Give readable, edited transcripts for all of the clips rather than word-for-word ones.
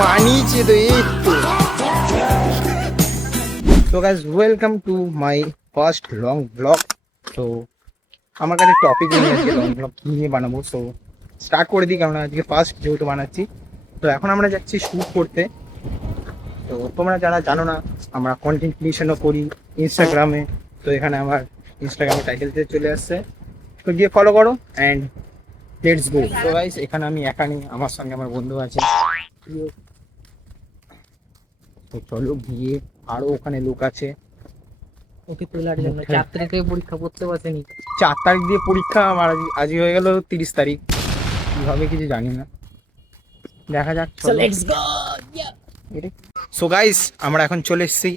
মানিয়েছে তো এই তো। তো guys welcome to my first long blog. তো আমার কাছে টপিক নিয়ে আজকে লং ব্লগ কী নিয়ে বানাবো, সো স্টার্ট করে দিই, কারণ আজকে ফার্স্ট যেহেতু বানাচ্ছি। তো এখন আমরা যাচ্ছি শ্যুট করতে। তো তোমরা যারা জানো না, আমরা কন্টেন্ট ক্রিয়েশনও করি ইনস্টাগ্রামে। তো এখানে আমার ইনস্টাগ্রামে টাইটেলতে চলে আসছে, তো গিয়ে ফলো করো অ্যান্ড লেটস গো। তো গাইস এখানে আমি একা নেই, আমার সঙ্গে আমার বন্ধু আছে। তো চলো গিয়ে, আরো ওখানে লোক আছে। ওকে তোলার জন্য 4 তারিখ থেকে পরীক্ষা করতে বসেনি। 4 তারিখ দিয়ে পরীক্ষা, আমার আজই হয়ে গেল 30 তারিখ। কি হবে কিছু জানি না, দেখা যাক। Let's go. সো গাইস আমরা এখন চলে এসেছি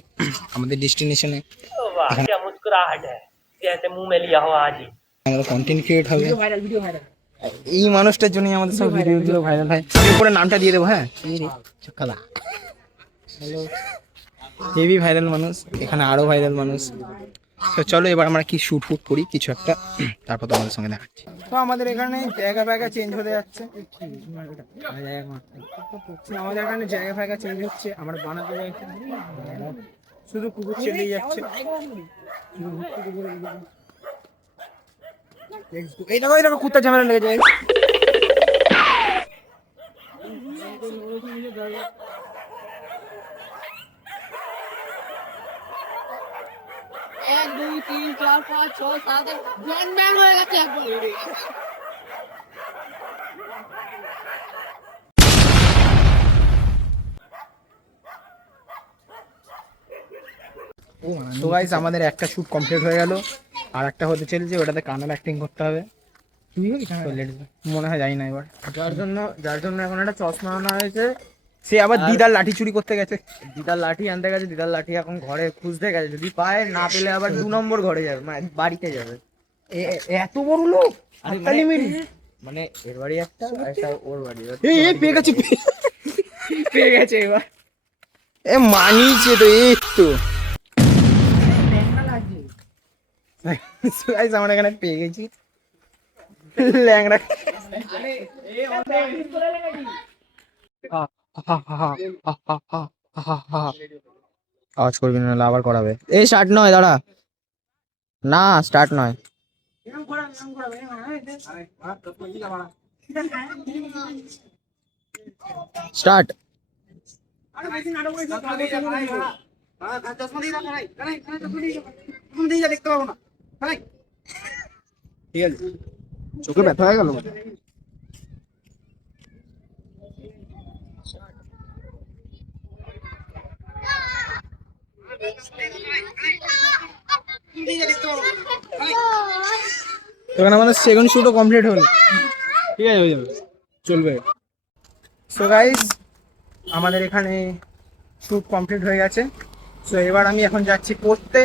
আমাদের ডেস্টিনেশনে। वाह क्या मुस्कुराहट है, जैसे मुंह में लिया हो आज ही। আমাদের কন্টেন্ট ক্রিয়েট হবে, ভিডিও ভাইরাল। এই মানুষটার জন্যই আমাদের সব ভিডিওগুলো ভাইরাল হয়। এরপরে নামটা দিয়ে দেবো, হ্যাঁ, চকালা। হেভি ভাইরাল মানুষ, এখানে আরো ভাইরাল মানুষ। তো চলো এবার আমরা কি শুট ফুট করি কিছু একটা, তারপর তোমাদের সঙ্গে দেখাচ্ছি। তো আমাদের এখানে জায়গা ফায়গা চেঞ্জ হতে যাচ্ছে, আমাদের এখানে জায়গা ফায়গা চেঞ্জ হচ্ছে। আমরা বানাতে যাচ্ছি, শুধু কুকুর চেলেই যাচ্ছে। এই দেখো এই দেখো, কুত্তার ঝামেলা লেগে যায়। এক দুই তিন চার পাঁচ ছয় সাত আট ব্যান ব্যান হয়ে গেছে একবার। তো গাইস আমাদের একটা শুট কমপ্লিট হয়ে গেল, আর একটা হতে চলেছে, ওটাতে কান্নার অ্যাক্টিং করতে হবে। মনে হয় যাই না এবার, যার জন্য এখন একটা চশমা আনা হয়েছে। সে আবার দিদার লাঠি চুরি করতে গেছে। দিদার লাঠি আনতে গেছে, দিদার লাঠি এখন ঘরে খুঁজতে গেছে, যদি পায়, না পেলে আবার 2 নম্বর ঘরে যাবে, মানে বাড়িতে যাবে। এত বড় লোক, আরে হাততালি মেরে। মানে এর বাড়ি একটা আর একটা ওর বাড়ি। এই পেয়ে গেছে, পেয়ে গেছে এবার। এ মানিয়েছে তো এই তো। গাইস আমরা এখানে পেয়ে গেছি ল্যাংড়া। আওয়াজ করবি না, নাহলে আবার করাবে। এই স্টার্ট নয়, দাঁড়া, না স্টার্ট নয়। স্টার্ট। ঠিক আছে, চোখে ব্যথা হয়ে গেল। এখানে আমাদের সেকেন্ড শুটও কমপ্লিট হলো, ঠিক আছে, হয়ে যাবে, চলবে। সো গাইস আমাদের এখানে শুট কমপ্লিট হয়ে গেছে। সো এবার আমি এখন যাচ্ছি পড়তে।